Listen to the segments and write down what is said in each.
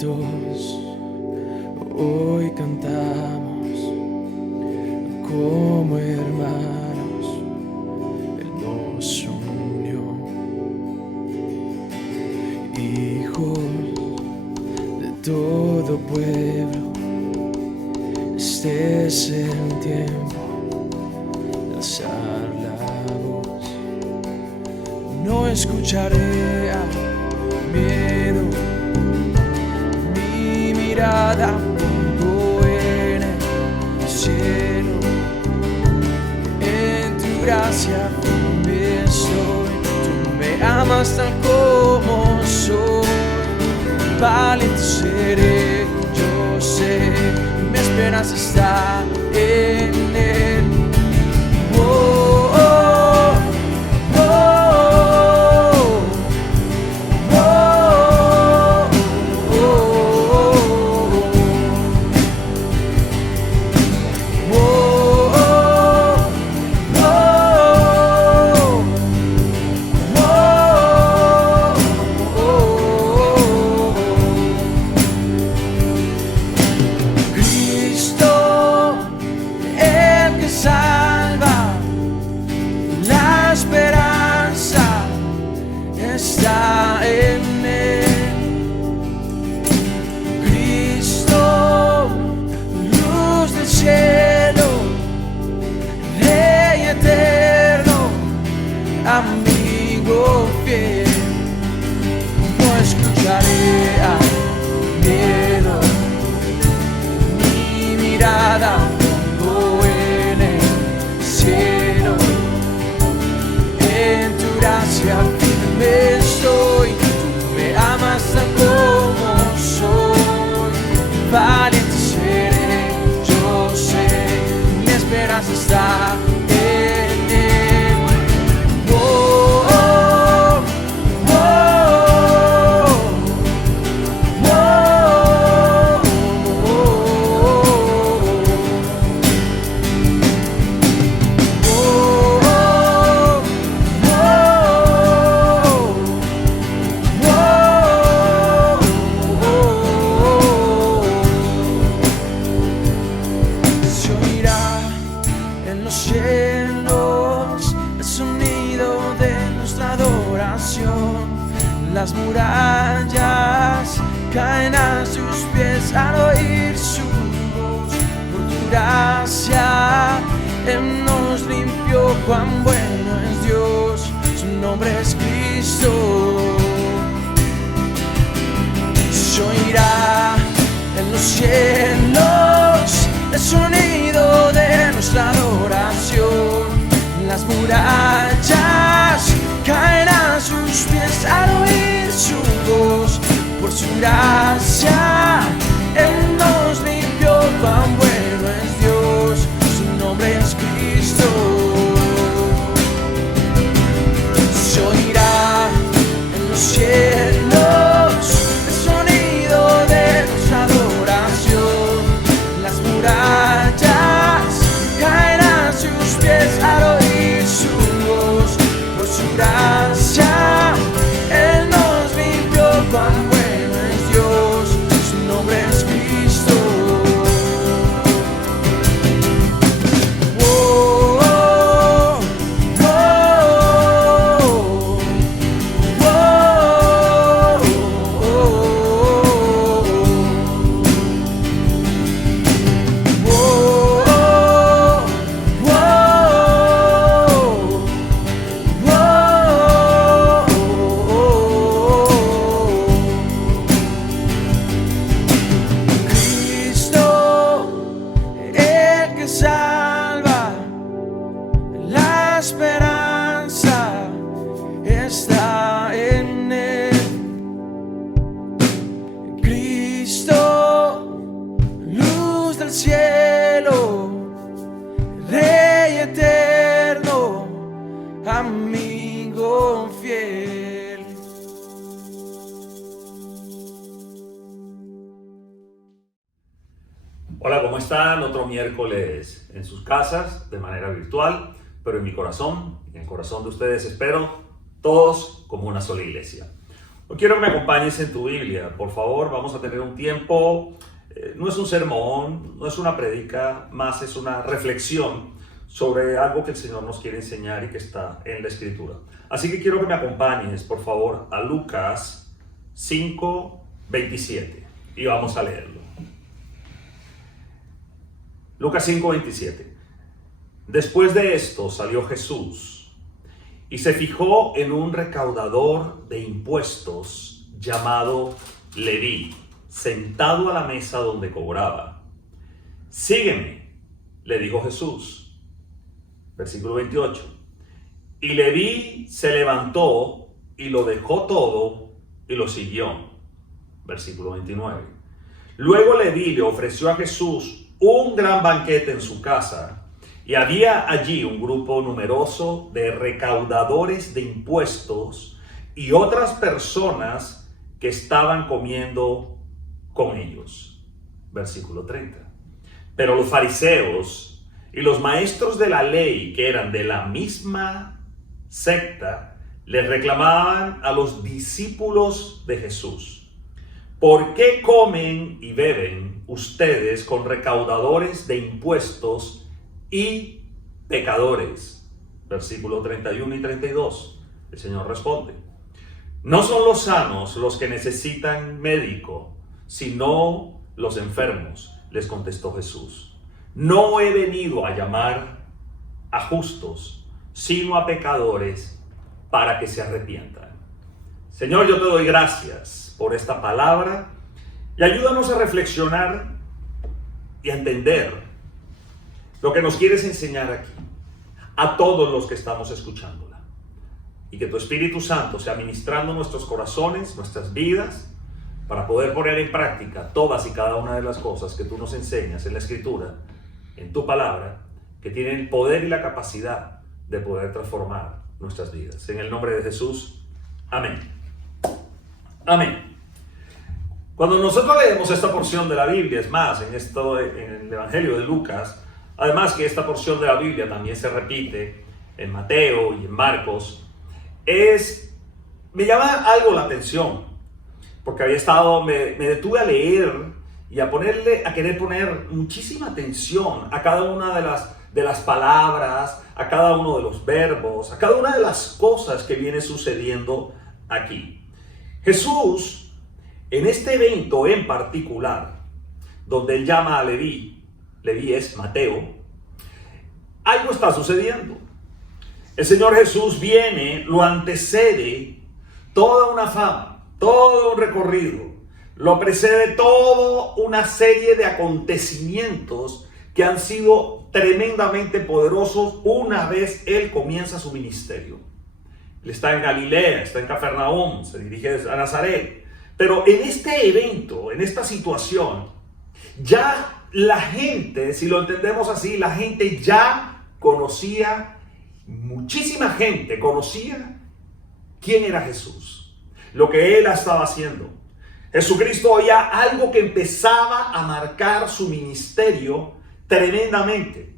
juntos hoy cantamos como hermanos, Él nos unió, hijos de todo pueblo. Este es el tiempo de alzar la voz. No escucharé al miedo, mi mirada pongo en el cielo. En tu gracia firme estoy, tú me amas tal como soy. Valiente seré, yo sé, mi esperanza está en Él. Oh, oh, oh, oh, oh, está en Él. Cristo, luz del cielo, Rey eterno, amigo fiel. No escucharé al miedo, mi mirada pongo en el cielo. En tu gracia estoy, tú me amas tal como soy. Valiente seré, yo sé, mi esperanza está en Él. Oh, oh, oh, oh, oh, cielos, el sonido de nuestra adoración. Las murallas caen a sus pies al oír su voz. Por tu gracia Él nos limpió, cuán bueno es Dios, su nombre es Cristo. Se oirá en los cielos el sonido de nuestra adoración. Las murallas caen a sus pies al oír su voz. Por su gracia Él nos limpió, cuán bueno es Dios, su nombre es Cristo. Se oirá en los cielos el sonido de nuestra adoración. Las murallas caen a sus pies al oír su voz. Por su gracia Él nos limpió, cuán bueno es Dios, su nombre es Cristo. Oh, oh, oh, oh, Cristo, el que salva, la esperanza está en Él. Cristo, luz del cielo, Rey eterno, amigo fiel. Hola, ¿cómo están? Otro miércoles en sus casas de manera virtual, pero en mi corazón, en el corazón de ustedes espero, todos como una sola iglesia. No quiero que me acompañes en tu Biblia. Por favor, vamos a tener un tiempo, no es un sermón, no es una prédica, más es una reflexión sobre algo que el Señor nos quiere enseñar y que está en la Escritura. Así que quiero que me acompañes, por favor, a Lucas 5:27 y vamos a leerlo. Lucas 5:27. Después de esto salió Jesús y se fijó en un recaudador de impuestos llamado Leví, sentado a la mesa donde cobraba. Sígueme, le dijo Jesús. Versículo 28. Y Leví se levantó y lo dejó todo y lo siguió. Versículo 29. Luego Leví le ofreció a Jesús un gran banquete en su casa. Y había allí un grupo numeroso de recaudadores de impuestos y otras personas que estaban comiendo con ellos. Versículo 30. Pero los fariseos y los maestros de la ley, que eran de la misma secta, les reclamaban a los discípulos de Jesús: ¿por qué comen y beben ustedes con recaudadores de impuestos y pecadores? Versículo 31 y 32. El Señor responde: no son los sanos los que necesitan médico, sino los enfermos. Les contestó Jesús: no he venido a llamar a justos, sino a pecadores para que se arrepientan. Señor, yo te doy gracias por esta palabra y ayúdanos a reflexionar y a entender lo que nos quieres enseñar aquí, a todos los que estamos escuchándola. Y que tu Espíritu Santo sea ministrando nuestros corazones, nuestras vidas, para poder poner en práctica todas y cada una de las cosas que tú nos enseñas en la Escritura, en tu palabra, que tienen el poder y la capacidad de poder transformar nuestras vidas. En el nombre de Jesús, amén. Amén. Cuando nosotros leemos esta porción de la Biblia, es más, en el Evangelio de Lucas, además que esta porción de la Biblia también se repite en Mateo y en Marcos, me llama algo la atención, porque me detuve a leer y a querer poner muchísima atención a cada una de las palabras, a cada uno de los verbos, a cada una de las cosas que viene sucediendo aquí. Jesús, en este evento en particular, donde él llama a Leví es Mateo, algo está sucediendo. El Señor Jesús viene, lo antecede toda una fama, todo un recorrido, lo precede toda una serie de acontecimientos que han sido tremendamente poderosos una vez él comienza su ministerio. Él está en Galilea, está en Cafarnaúm, se dirige a Nazaret, pero en este evento, en esta situación, ya la gente, si lo entendemos así, la gente ya conocía, muchísima gente conocía quién era Jesús, lo que él estaba haciendo. Jesucristo oía algo que empezaba a marcar su ministerio tremendamente.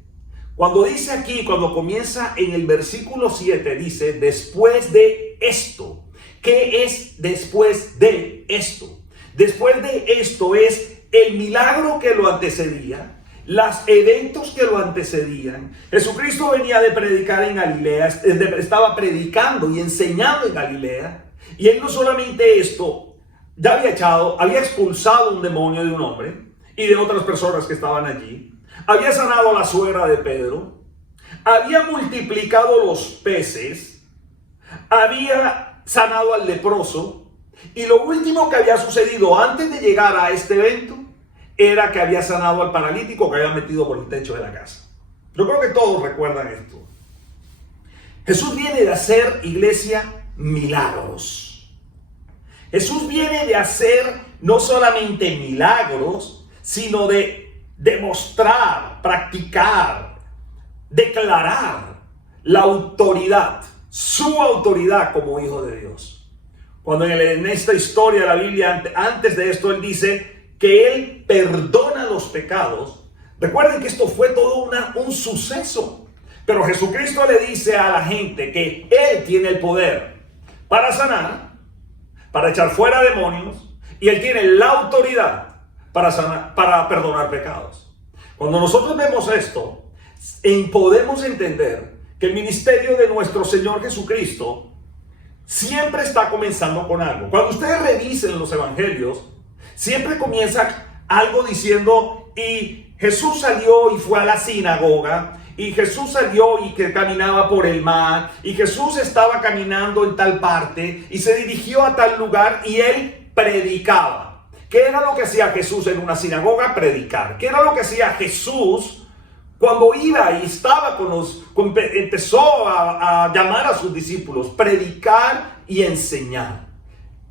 Cuando dice aquí, cuando comienza en el versículo 7, dice: después de esto. ¿Qué es después de esto? Después de esto es el milagro que lo antecedía, los eventos que lo antecedían. Jesucristo venía de predicar en Galilea, estaba predicando y enseñando en Galilea, y él no solamente esto, ya había expulsado un demonio de un hombre y de otras personas que estaban allí, había sanado a la suegra de Pedro, había multiplicado los peces, había sanado al leproso, y lo último que había sucedido antes de llegar a este evento era que había sanado al paralítico que había metido por el techo de la casa. Yo creo que todos recuerdan esto. Jesús viene de hacer, iglesia, milagros. Jesús viene de hacer no solamente milagros, sino de demostrar, practicar, declarar la autoridad, su autoridad como hijo de Dios. Cuando en esta historia de la Biblia, antes de esto, él dice que él perdona los pecados. Recuerden que esto fue todo un suceso. Pero Jesucristo le dice a la gente que él tiene el poder para sanar, para echar fuera demonios, y Él tiene la autoridad para perdonar pecados. Cuando nosotros vemos esto, podemos entender que el ministerio de nuestro Señor Jesucristo siempre está comenzando con algo. Cuando ustedes revisen los evangelios, siempre comienza algo diciendo, y Jesús salió y fue a la sinagoga, y Jesús salió y que caminaba por el mar, y Jesús estaba caminando en tal parte, y se dirigió a tal lugar, y Él predicaba. ¿Qué era lo que hacía Jesús en una sinagoga? Predicar. ¿Qué era lo que hacía Jesús cuando iba y estaba empezó a llamar a sus discípulos? Predicar y enseñar.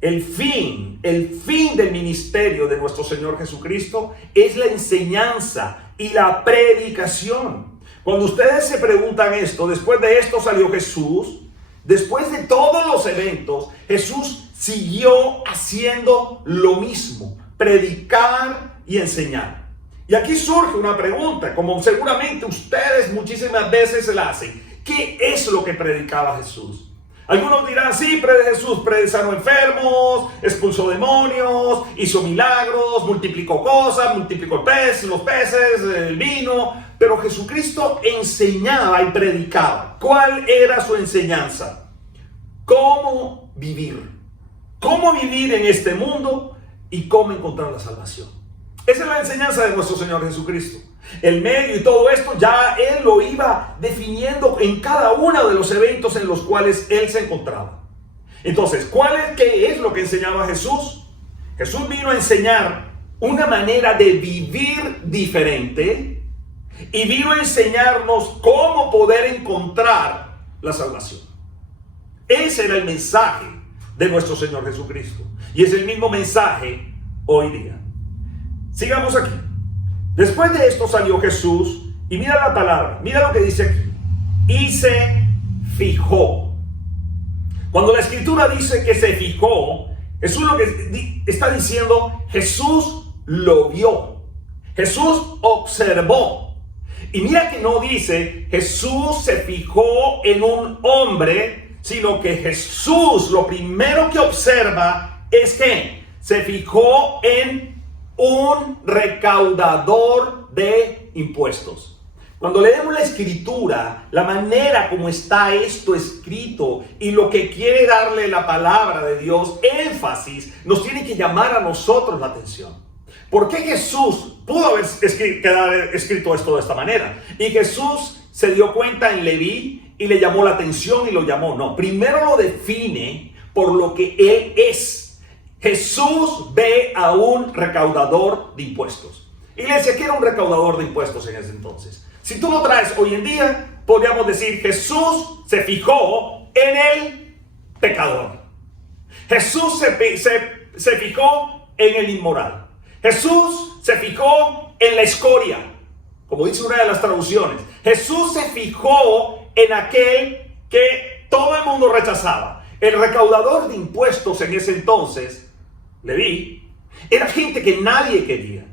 El fin del ministerio de nuestro Señor Jesucristo es la enseñanza y la predicación. Cuando ustedes se preguntan esto, después de esto salió Jesús, después de todos los eventos, Jesús siguió haciendo lo mismo, predicar y enseñar. Y aquí surge una pregunta, como seguramente ustedes muchísimas veces se la hacen. ¿Qué es lo que predicaba Jesús? Algunos dirán, sí, Jesús sanó enfermos, expulsó demonios, hizo milagros, multiplicó cosas, multiplicó los peces, el vino. Pero Jesucristo enseñaba y predicaba. ¿Cuál era su enseñanza? ¿Cómo vivir? ¿Cómo vivir en este mundo y cómo encontrar la salvación? Esa es la enseñanza de nuestro Señor Jesucristo. El medio y todo esto ya Él lo iba definiendo en cada uno de los eventos en los cuales Él se encontraba. Entonces, ¿qué es lo que enseñaba Jesús? Jesús vino a enseñar una manera de vivir diferente y vino a enseñarnos cómo poder encontrar la salvación. Ese era el mensaje de nuestro Señor Jesucristo. Y es el mismo mensaje hoy día. Sigamos aquí. Después de esto salió Jesús y mira la palabra, mira lo que dice aquí. Y se fijó. Cuando la escritura dice que se fijó, Jesús lo que está diciendo, Jesús lo vio. Jesús observó. Y mira que no dice Jesús se fijó en un hombre, sino que Jesús lo primero que observa es que se fijó en un recaudador de impuestos. Cuando leemos la escritura, la manera como está esto escrito y lo que quiere darle la palabra de Dios, énfasis, nos tiene que llamar a nosotros la atención. ¿Por qué Jesús pudo haber escrito esto de esta manera? Y Jesús se dio cuenta en Leví y le llamó la atención y lo llamó. No, primero lo define por lo que Él es. Jesús ve a un recaudador de impuestos. Iglesia, ¿qué era un recaudador de impuestos en ese entonces? Si tú lo traes hoy en día, podríamos decir Jesús se fijó en el pecador. Jesús se fijó en el inmoral. Jesús se fijó en la escoria, como dice una de las traducciones. Jesús se fijó en aquel que todo el mundo rechazaba. El recaudador de impuestos en ese entonces, Leví, era gente que nadie quería.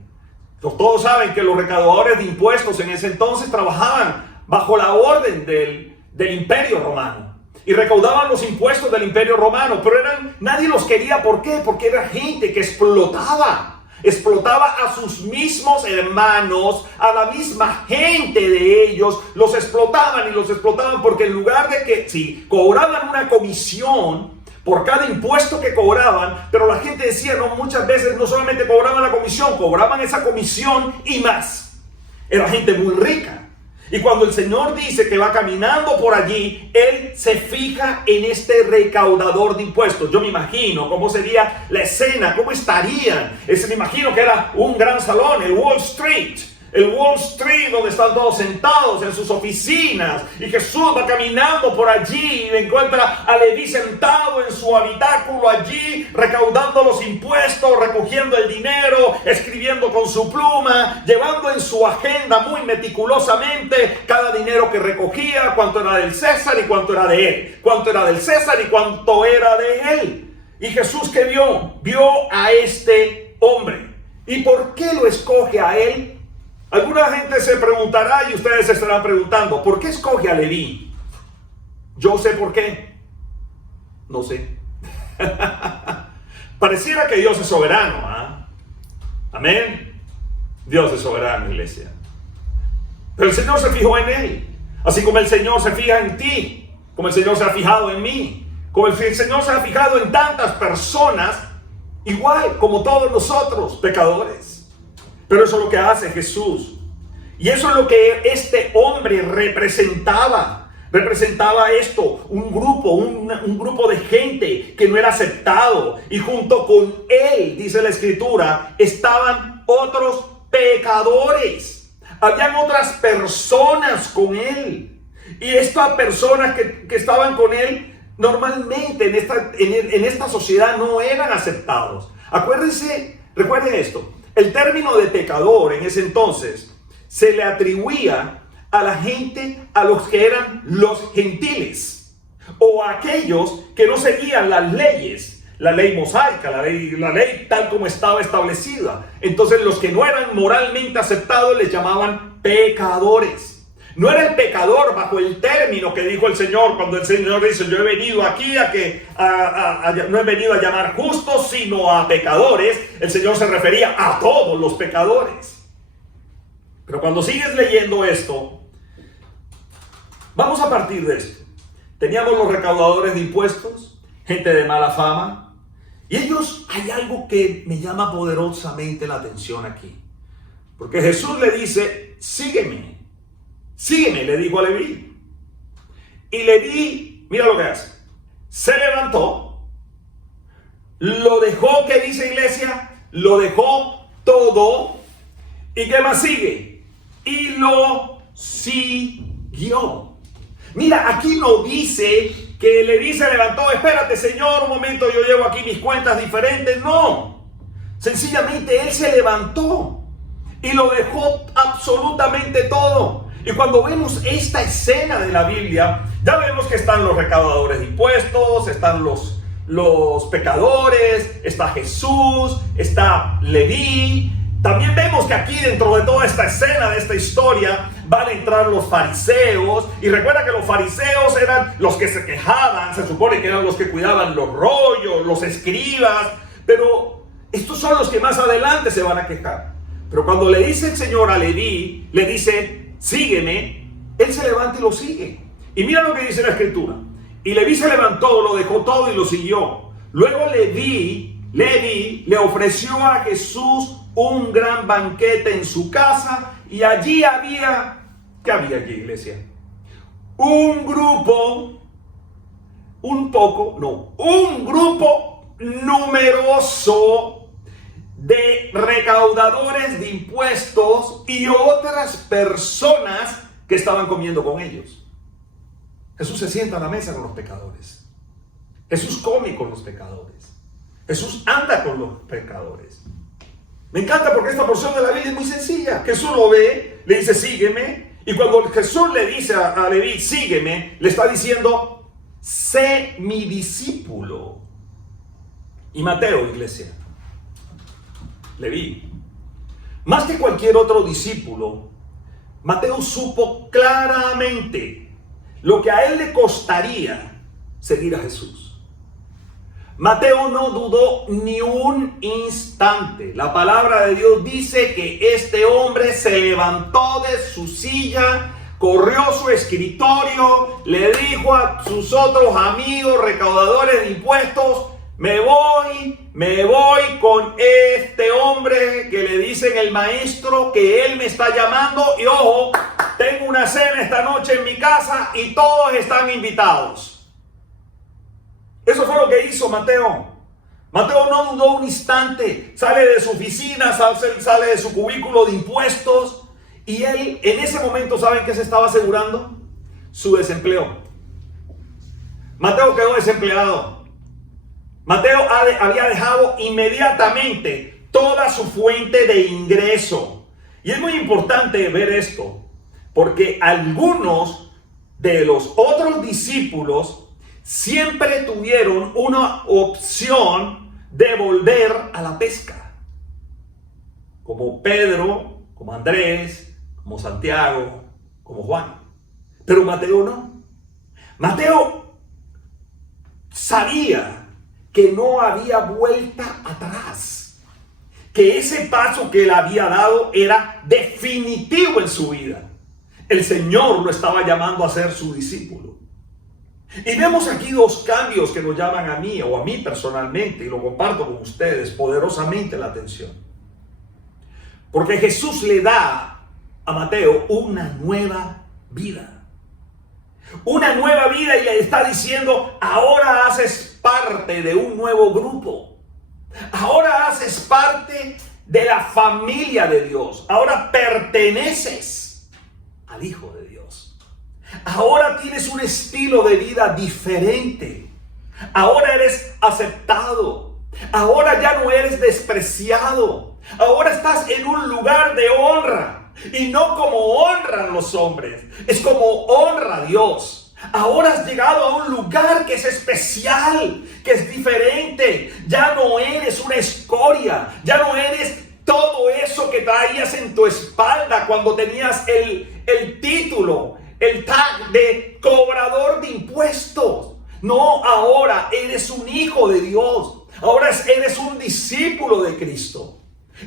Todos saben que los recaudadores de impuestos en ese entonces trabajaban bajo la orden del Imperio Romano y recaudaban los impuestos del Imperio Romano, pero nadie los quería. ¿Por qué? Porque era gente que explotaba a sus mismos hermanos, a la misma gente de ellos, los explotaban porque en lugar de que si cobraban una comisión por cada impuesto que cobraban, pero la gente decía, no, muchas veces no solamente cobraban la comisión, cobraban esa comisión y más. Era gente muy rica. Y cuando el Señor dice que va caminando por allí, Él se fija en este recaudador de impuestos. Yo me imagino cómo sería la escena, cómo estarían. Me imagino que era un gran salón, el Wall Street. El Wall Street, donde están todos sentados en sus oficinas, y Jesús va caminando por allí y encuentra a Leví sentado en su habitáculo allí, recaudando los impuestos, recogiendo el dinero, escribiendo con su pluma, llevando en su agenda muy meticulosamente cada dinero que recogía, cuánto era del César y cuánto era de él, cuánto era del César y cuánto era de él. Y Jesús, ¿qué vio? Vio a este hombre. ¿Y por qué lo escoge a él? Alguna gente se preguntará y ustedes se estarán preguntando, ¿por qué escoge a Leví? Yo sé por qué. No sé. Pareciera que Dios es soberano, ¿ah? Amén. Dios es soberano, iglesia. Pero el Señor se fijó en él. Así como el Señor se fija en ti, como el Señor se ha fijado en mí, como el Señor se ha fijado en tantas personas, igual como todos nosotros, pecadores. Pero eso es lo que hace Jesús. Y eso es lo que este hombre representaba. Representaba esto, un grupo de gente que no era aceptado. Y junto con él, dice la Escritura, estaban otros pecadores. Habían otras personas con él. Y estas personas que estaban con él, normalmente en esta sociedad no eran aceptados. Recuerden esto. El término de pecador en ese entonces se le atribuía a la gente, a los que eran los gentiles, o a aquellos que no seguían las leyes, la ley mosaica, la ley tal como estaba establecida. Entonces los que no eran moralmente aceptados les llamaban pecadores. No era el pecador bajo el término que dijo el Señor, cuando el Señor dice: yo he venido aquí no he venido a llamar justos, sino a pecadores. El Señor se refería a todos los pecadores. Pero cuando sigues leyendo esto, vamos a partir de esto. Teníamos los recaudadores de impuestos, gente de mala fama. Y ellos, hay algo que me llama poderosamente la atención aquí. Porque Jesús le dice: sígueme. Sígueme, le dijo a Leví. Y Leví, mira lo que hace. Se levantó, lo dejó, ¿qué dice iglesia? Lo dejó todo. ¿Y qué más sigue? Y lo siguió. Mira, aquí no dice que Leví se levantó: espérate, Señor, un momento, yo llevo aquí mis cuentas diferentes. No, sencillamente él se levantó y lo dejó absolutamente todo. Y cuando vemos esta escena de la Biblia, ya vemos que están los recaudadores de impuestos, están los pecadores, está Jesús, está Leví. También vemos que aquí, dentro de toda esta escena, de esta historia, van a entrar los fariseos. Y recuerda que los fariseos eran los que se quejaban, se supone que eran los que cuidaban los rollos, los escribas. Pero estos son los que más adelante se van a quejar. Pero cuando le dice el Señor a Leví, le dice: sígueme, él se levanta y lo sigue. Y mira lo que dice la Escritura. Y Leví se levantó, lo dejó todo y lo siguió. Luego Leví le ofreció a Jesús un gran banquete en su casa, y allí había, ¿qué había aquí, iglesia? Un grupo numeroso de recaudadores de impuestos y otras personas que estaban comiendo con ellos. Jesús se sienta a la mesa con los pecadores. Jesús come con los pecadores. Jesús anda con los pecadores. Me encanta porque esta porción de la Biblia es muy sencilla. Jesús lo ve, le dice: sígueme. Y cuando Jesús le dice a Leví: sígueme, le está diciendo: sé mi discípulo. Y Mateo, iglesia, Leví, más que cualquier otro discípulo, Mateo supo claramente lo que a él le costaría seguir a Jesús. Mateo no dudó ni un instante. La palabra de Dios dice que este hombre se levantó de su silla, corrió su escritorio, le dijo a sus otros amigos recaudadores de impuestos: me voy con este hombre que le dicen el maestro, que él me está llamando, y ojo, tengo una cena esta noche en mi casa y todos están invitados. Eso fue lo que hizo Mateo. Mateo no dudó un instante. Sale de su oficina, sale de su cubículo de impuestos. Y él, en ese momento, ¿saben qué se estaba asegurando? Su desempleo. Mateo quedó desempleado. Mateo había dejado inmediatamente toda su fuente de ingreso. Y es muy importante ver esto, porque algunos de los otros discípulos siempre tuvieron una opción de volver a la pesca. Como Pedro, como Andrés, como Santiago, como Juan. Pero Mateo no. Mateo sabía que no había vuelta atrás, que ese paso que él había dado era definitivo en su vida. El Señor lo estaba llamando a ser su discípulo. Y vemos aquí dos cambios que nos llaman a mí o a mí personalmente, y lo comparto con ustedes poderosamente la atención. Porque Jesús le da a Mateo una nueva vida. Una nueva vida, y le está diciendo: ahora haces parte de un nuevo grupo. Ahora haces parte de la familia de Dios. Ahora perteneces al Hijo de Dios. Ahora tienes un estilo de vida diferente. Ahora eres aceptado. Ahora ya no eres despreciado. Ahora estás en un lugar de honra. Y no como honran los hombres, es como honra Dios. Ahora has llegado a un lugar que es especial, que es diferente. Ya no eres una escoria, ya no eres todo eso que traías en tu espalda cuando tenías el título, el tag de cobrador de impuestos. No, ahora eres un hijo de Dios. Ahora eres un discípulo de Cristo.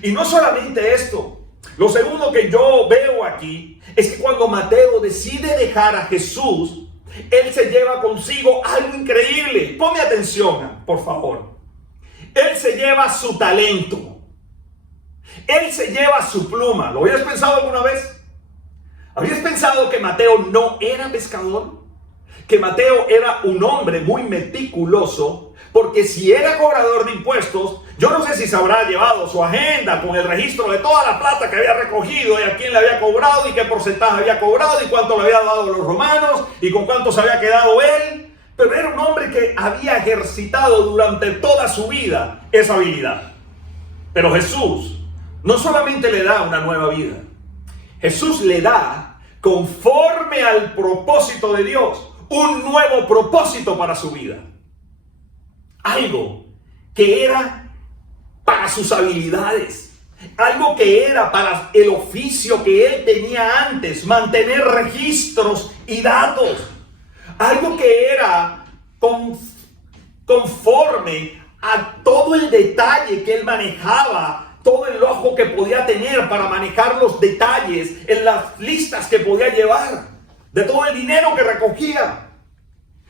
Y no solamente esto. Lo segundo que yo veo aquí es que cuando Mateo decide dejar a Jesús, él se lleva consigo algo increíble. Ponme atención, por favor. Él se lleva su talento. Él se lleva su pluma. ¿Lo habías pensado alguna vez? ¿Habías pensado que Mateo no era pescador? Que Mateo era un hombre muy meticuloso. Porque si era cobrador de impuestos, yo no sé si se habrá llevado su agenda con el registro de toda la plata que había recogido y a quién le había cobrado y qué porcentaje había cobrado y cuánto le había dado a los romanos y con cuánto se había quedado él. Pero era un hombre que había ejercitado durante toda su vida esa habilidad. Pero Jesús no solamente le da una nueva vida. Jesús le da, conforme al propósito de Dios, un nuevo propósito para su vida. Algo que era para sus habilidades, algo que era para el oficio que él tenía antes, mantener registros y datos, algo que era conforme a todo el detalle que él manejaba, todo el ojo que podía tener para manejar los detalles en las listas que podía llevar, de todo el dinero que recogía.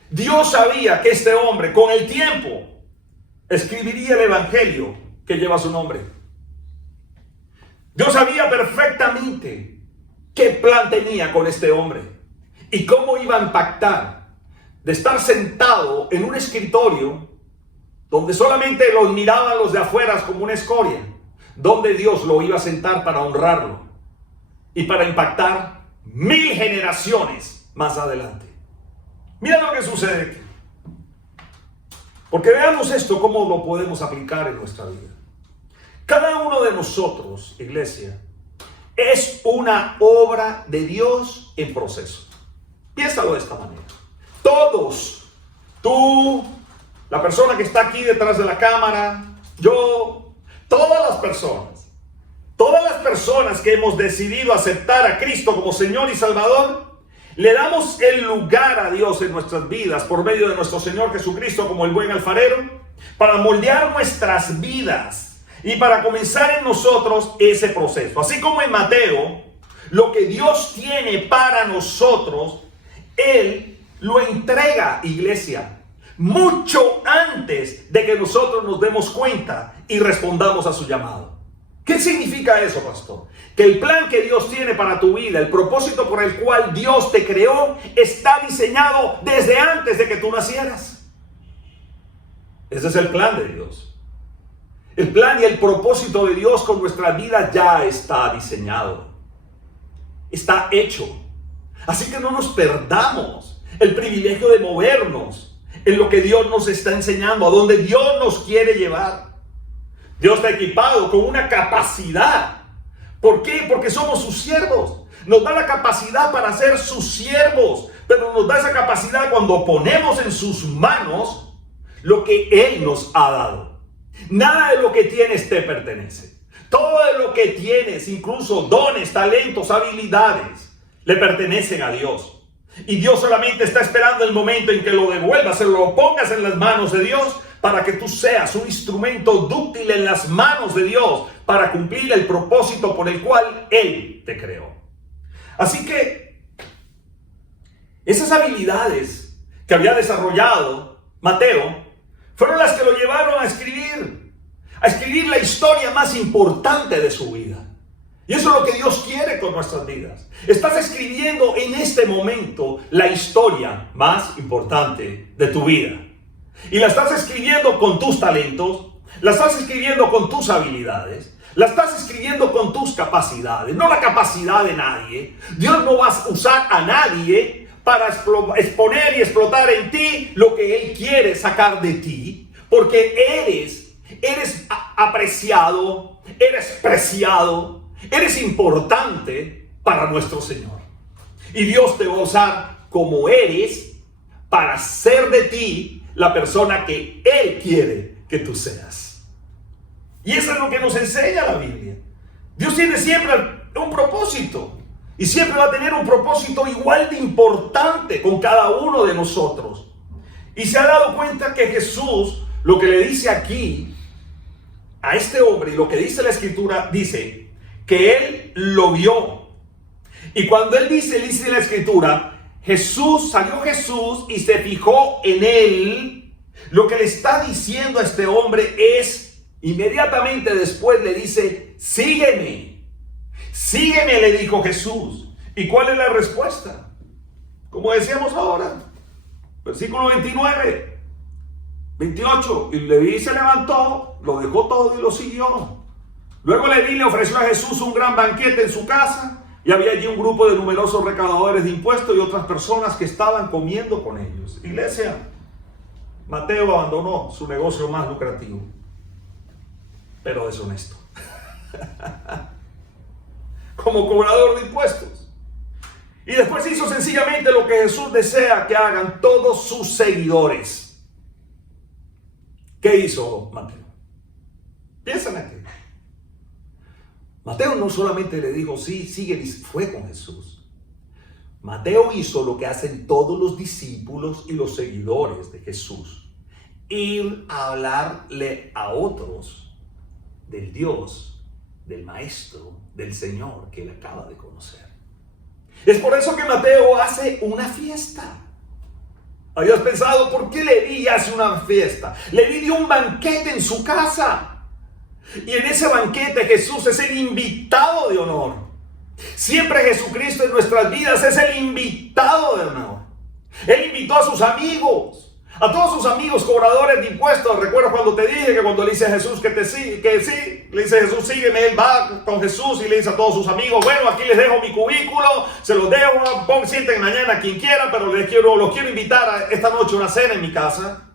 Dios sabía que este hombre con el tiempo escribiría el evangelio que lleva su nombre. Dios sabía perfectamente qué plan tenía con este hombre y cómo iba a impactar de estar sentado en un escritorio donde solamente lo miraban los de afuera como una escoria, donde Dios lo iba a sentar para honrarlo y para impactar 1000 generaciones más adelante. Mira lo que sucede aquí. Porque veamos esto, cómo lo podemos aplicar en nuestra vida. Cada uno de nosotros, iglesia, es una obra de Dios en proceso. Piénsalo de esta manera. Todos, tú, la persona que está aquí detrás de la cámara, yo, todas las personas que hemos decidido aceptar a Cristo como Señor y Salvador, le damos el lugar a Dios en nuestras vidas por medio de nuestro Señor Jesucristo como el buen alfarero para moldear nuestras vidas y para comenzar en nosotros ese proceso. Así como en Mateo, lo que Dios tiene para nosotros, Él lo entrega, iglesia, mucho antes de que nosotros nos demos cuenta y respondamos a su llamado. ¿Qué significa eso, pastor? Que el plan que Dios tiene para tu vida, el propósito por el cual Dios te creó, está diseñado desde antes de que tú nacieras. Ese es el plan de Dios. El plan y el propósito de Dios con nuestra vida ya está diseñado. Está hecho. Así que no nos perdamos el privilegio de movernos en lo que Dios nos está enseñando, a donde Dios nos quiere llevar. Dios está equipado con una capacidad. ¿Por qué? Porque somos sus siervos. Nos da la capacidad para ser sus siervos, pero nos da esa capacidad cuando ponemos en sus manos lo que Él nos ha dado. Nada de lo que tienes te pertenece. Todo de lo que tienes, incluso dones, talentos, habilidades, le pertenecen a Dios. Y Dios solamente está esperando el momento en que lo devuelvas, se lo pongas en las manos de Dios para que tú seas un instrumento dúctil en las manos de Dios para cumplir el propósito por el cual Él te creó. Así que esas habilidades que había desarrollado Mateo fueron las que lo llevaron a escribir la historia más importante de su vida. Y eso es lo que Dios quiere con nuestras vidas. Estás escribiendo en este momento la historia más importante de tu vida. Y la estás escribiendo con tus talentos, la estás escribiendo con tus habilidades, la estás escribiendo con tus capacidades, no la capacidad de nadie. Dios no va a usar a nadie para exponer y explotar en ti lo que Él quiere sacar de ti, porque eres apreciado, eres preciado, eres importante para nuestro Señor. Y Dios te va a usar como eres para hacer de ti la persona que Él quiere que tú seas. Y eso es lo que nos enseña la Biblia. Dios tiene siempre un propósito. Y siempre va a tener un propósito igual de importante con cada uno de nosotros. Y se ha dado cuenta que Jesús, lo que le dice aquí a este hombre, y lo que dice la Escritura, dice que Él lo vio. Y cuando Él dice en la Escritura, salió Jesús y se fijó en Él, lo que le está diciendo a este hombre es, inmediatamente después le dice, sígueme. Sígueme, le dijo Jesús. ¿Y cuál es la respuesta? Como decíamos ahora, versículo 29, 28. Y Leví se levantó, lo dejó todo y lo siguió. Luego Leví le ofreció a Jesús un gran banquete en su casa, y había allí un grupo de numerosos recaudadores de impuestos y otras personas que estaban comiendo con ellos. Iglesia, Mateo abandonó su negocio más lucrativo, pero deshonesto, como cobrador de impuestos. Y después hizo sencillamente lo que Jesús desea que hagan todos sus seguidores. ¿Qué hizo Mateo? Piensen aquí. Mateo no solamente le dijo, sí, sigue, y fue con Jesús. Mateo hizo lo que hacen todos los discípulos y los seguidores de Jesús. Ir a hablarle a otros del Dios, del Maestro, del Señor que él acaba de conocer. Es por eso que Mateo hace una fiesta. ¿Habías pensado por qué Leví hace una fiesta? Leví dio un banquete en su casa. Y en ese banquete Jesús es el invitado de honor. Siempre Jesucristo en nuestras vidas es el invitado de honor. Él invitó a sus amigos, a todos sus amigos cobradores de impuestos. Recuerdo cuando te dije que cuando le dice a Jesús que sí, le dice Jesús, sígueme. Él va con Jesús y le dice a todos sus amigos, bueno, aquí les dejo mi cubículo, se los dejo, sienten mañana quien quiera, pero los quiero invitar esta noche a una cena en mi casa.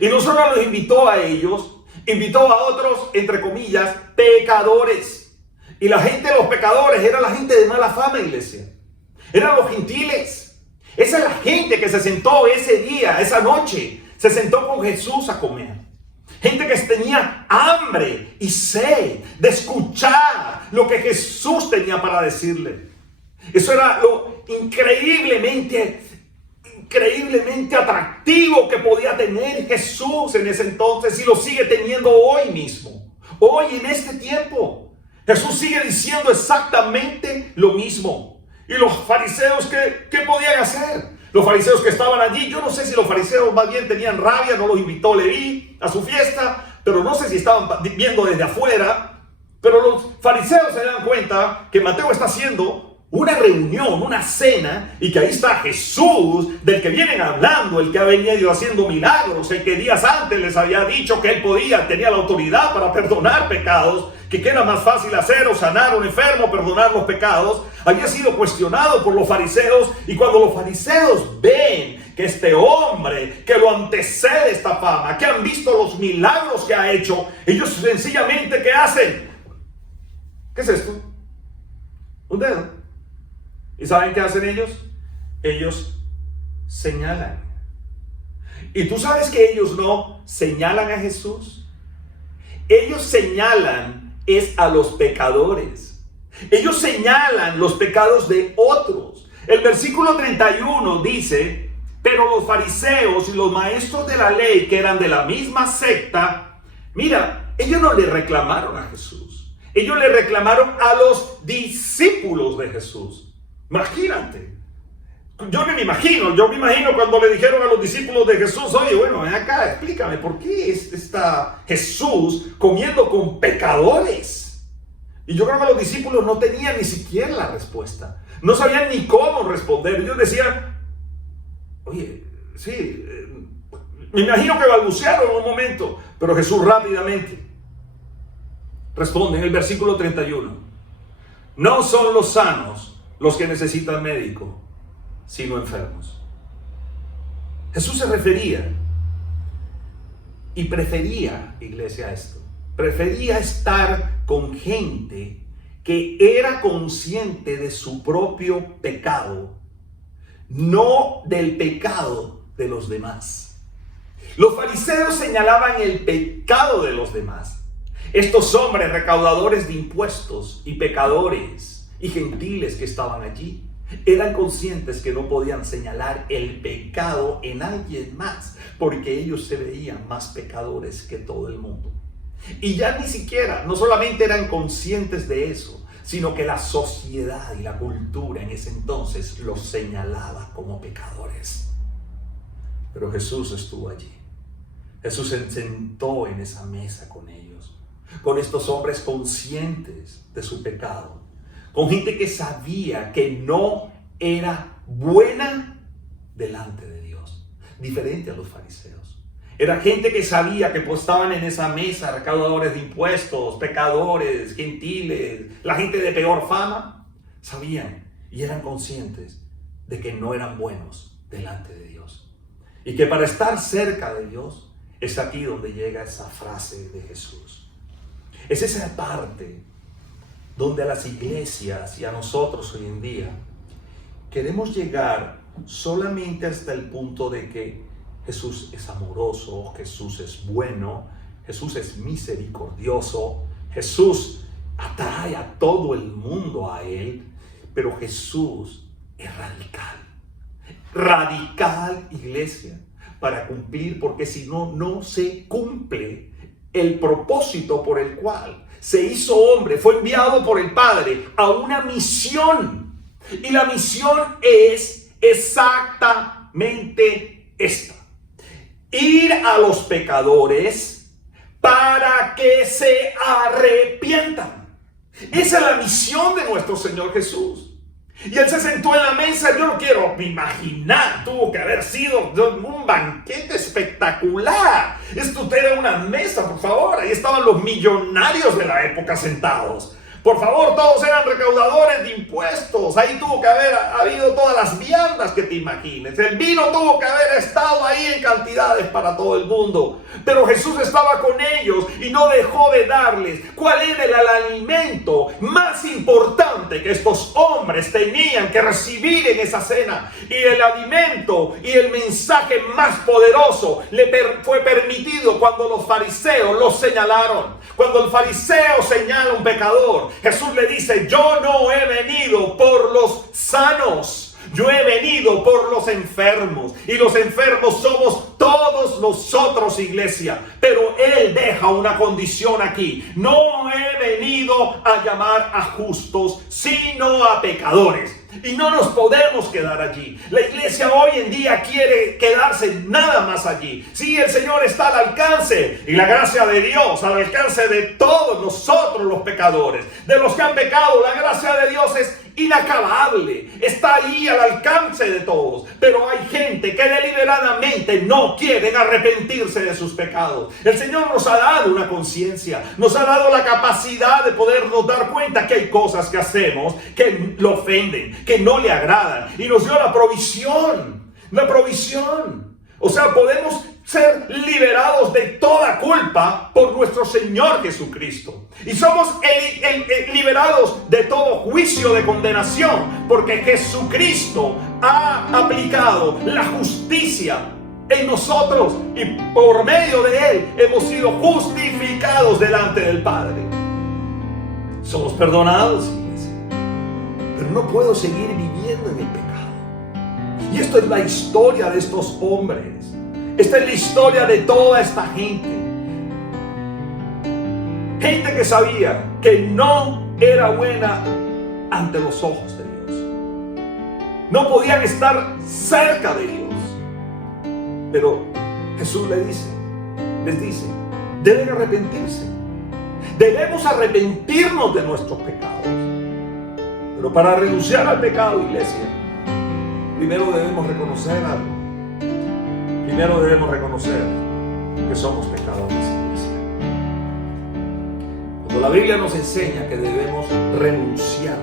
Y no solo los invitó a ellos, invitó a otros, entre comillas, pecadores. Y la gente de los pecadores era la gente de mala fama, iglesia. Eran los gentiles. Esa es la gente que se sentó ese día, esa noche, se sentó con Jesús a comer. Gente que tenía hambre y sed de escuchar lo que Jesús tenía para decirle. Eso era lo increíblemente atractivo que podía tener Jesús en ese entonces, y lo sigue teniendo hoy mismo. Hoy, en este tiempo, Jesús sigue diciendo exactamente lo mismo. Y los fariseos, ¿qué podían hacer? Los fariseos que estaban allí, yo no sé si los fariseos más bien tenían rabia, no los invitó Leví a su fiesta, pero no sé si estaban viendo desde afuera. Pero los fariseos se dan cuenta que Mateo está haciendo una reunión, una cena, y que ahí está Jesús, del que vienen hablando, el que ha venido haciendo milagros, el que días antes les había dicho que él tenía la autoridad para perdonar pecados, que era más fácil hacer o sanar a un enfermo, perdonar los pecados. Había sido cuestionado por los fariseos, y cuando los fariseos ven que este hombre, que lo antecede esta fama, que han visto los milagros que ha hecho, ellos sencillamente, ¿qué hacen? ¿Qué es esto? Un dedo. ¿Y saben qué hacen ellos? Ellos señalan. ¿Y tú sabes que ellos no señalan a Jesús? Ellos señalan a los pecadores. Ellos señalan los pecados de otros. El versículo 31 dice, Pero los fariseos y los maestros de la ley, que eran de la misma secta, mira, ellos no le reclamaron a Jesús. Ellos le reclamaron a los discípulos de Jesús. Imagínate. Yo me imagino cuando le dijeron a los discípulos de Jesús, oye, bueno, ven acá, explícame, ¿por qué está Jesús comiendo con pecadores? Y yo creo que los discípulos no tenían ni siquiera la respuesta. No sabían ni cómo responder. Ellos decían, oye, sí, me imagino que balbucearon en un momento, pero Jesús rápidamente responde en el versículo 31. No son los sanos los que necesitan médico, sino enfermos. Jesús se refería y prefería, iglesia, esto. Prefería estar con gente que era consciente de su propio pecado, no del pecado de los demás. Los fariseos señalaban el pecado de los demás. Estos hombres recaudadores de impuestos y pecadores y gentiles que estaban allí eran conscientes que no podían señalar el pecado en alguien más, porque ellos se veían más pecadores que todo el mundo. Y ya ni siquiera, no solamente eran conscientes de eso, sino que la sociedad y la cultura en ese entonces los señalaba como pecadores. Pero Jesús estuvo allí. Jesús se sentó en esa mesa con ellos, con estos hombres conscientes de su pecado, con gente que sabía que no era buena delante de Dios, diferente a los fariseos. Era gente que sabía que pues estaban en esa mesa recaudadores de impuestos, pecadores, gentiles, la gente de peor fama. Sabían y eran conscientes de que no eran buenos delante de Dios. Y que para estar cerca de Dios es aquí donde llega esa frase de Jesús. Es esa parte donde a las iglesias y a nosotros hoy en día queremos llegar solamente hasta el punto de que Jesús es amoroso, Jesús es bueno, Jesús es misericordioso, Jesús atrae a todo el mundo a Él, pero Jesús es radical. Radical, iglesia, para cumplir, porque si no, no se cumple el propósito por el cual se hizo hombre, fue enviado por el Padre a una misión. Y la misión es exactamente esta: ir a los pecadores para que se arrepientan. Esa es la misión de nuestro Señor Jesús. Y Él se sentó en la mesa. Yo no quiero imaginar, tuvo que haber sido un banquete espectacular. Esto era una mesa, por favor. Ahí estaban los millonarios de la época sentados. Por favor, todos eran recaudadores de impuestos. Ahí tuvo que haber habido todas las viandas que te imagines. El vino tuvo que haber estado ahí en cantidades para todo el mundo. Pero Jesús estaba con ellos y no dejó de darles cuál era el alimento más importante que estos hombres tenían que recibir en esa cena. Y el alimento y el mensaje más poderoso le fue permitido cuando los fariseos los señalaron. Cuando el fariseo señala a un pecador, Jesús le dice: yo no he venido por los sanos, yo he venido por los enfermos. Y los enfermos somos todos nosotros, iglesia. Pero Él deja una condición aquí: no he venido a llamar a justos, sino a pecadores. Y no nos podemos quedar allí. La iglesia hoy en día quiere quedarse nada más allí. Sí, el Señor está al alcance, y la gracia de Dios al alcance de todos nosotros los pecadores. De los que han pecado, la gracia de Dios es inacabable, está ahí al alcance de todos. Pero hay gente que deliberadamente no quieren arrepentirse de sus pecados. El Señor nos ha dado una conciencia, nos ha dado la capacidad de podernos dar cuenta que hay cosas que hacemos que lo ofenden, que no le agradan, y nos dio la provisión. O sea, podemos ser liberados de toda culpa por nuestro Señor Jesucristo. Y somos liberados de todo juicio de condenación, porque Jesucristo ha aplicado la justicia en nosotros, y por medio de Él hemos sido justificados delante del Padre. Somos perdonados, iglesia, pero no puedo seguir viviendo en el pecado. Y esto es la historia de estos hombres. Esta es la historia de toda esta gente. Gente que sabía que no era buena ante los ojos de Dios. No podían estar cerca de Dios. Pero Jesús les dice, deben arrepentirse. Debemos arrepentirnos de nuestros pecados. Pero para renunciar al pecado, iglesia, primero debemos reconocer algo. Primero debemos reconocer que somos pecadores, iglesia. Cuando la Biblia nos enseña que debemos renunciar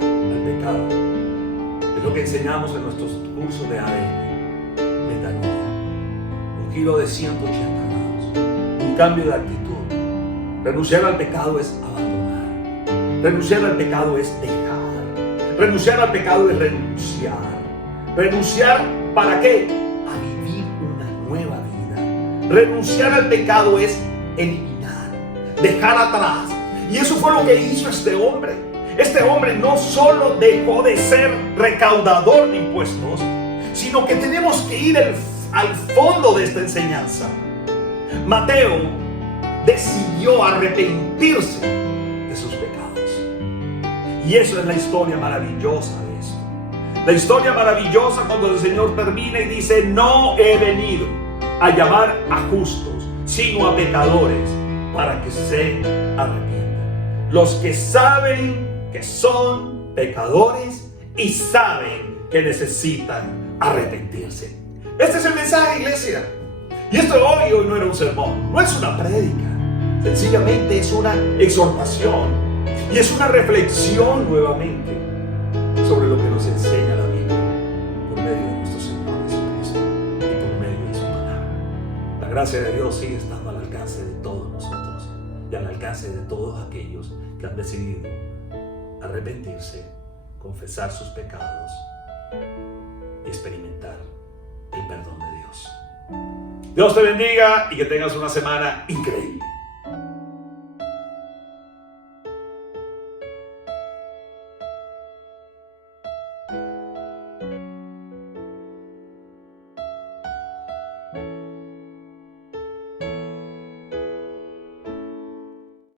al pecado, es lo que enseñamos en nuestros cursos de ADN, metanoia. Un giro de 180 grados, un cambio de actitud. Renunciar al pecado es abandonar. Renunciar al pecado es dejar. Renunciar al pecado es renunciar. ¿Renunciar para qué? A vivir una nueva vida. Renunciar al pecado es eliminar, dejar atrás. Y eso fue lo que hizo este hombre. Este hombre no solo dejó de ser recaudador de impuestos, sino que tenemos que ir al fondo de esta enseñanza. Mateo decidió arrepentirse de sus pecados. Y eso es la historia maravillosa de esto. La historia maravillosa cuando el Señor termina y dice: no he venido a llamar a justos, sino a pecadores, para que se arrepientan. Los que saben que son pecadores y saben que necesitan arrepentirse. Este es el mensaje, iglesia. Y esto hoy no era un sermón, no es una prédica. Sencillamente es una exhortación y es una reflexión nuevamente sobre lo que nos enseña la Biblia por medio de nuestro Señor Jesucristo y por medio de su palabra. La gracia de Dios sigue estando al alcance de todos nosotros y al alcance de todos aquellos que han decidido arrepentirse, confesar sus pecados y experimentar el perdón de Dios. Dios te bendiga y que tengas una semana increíble.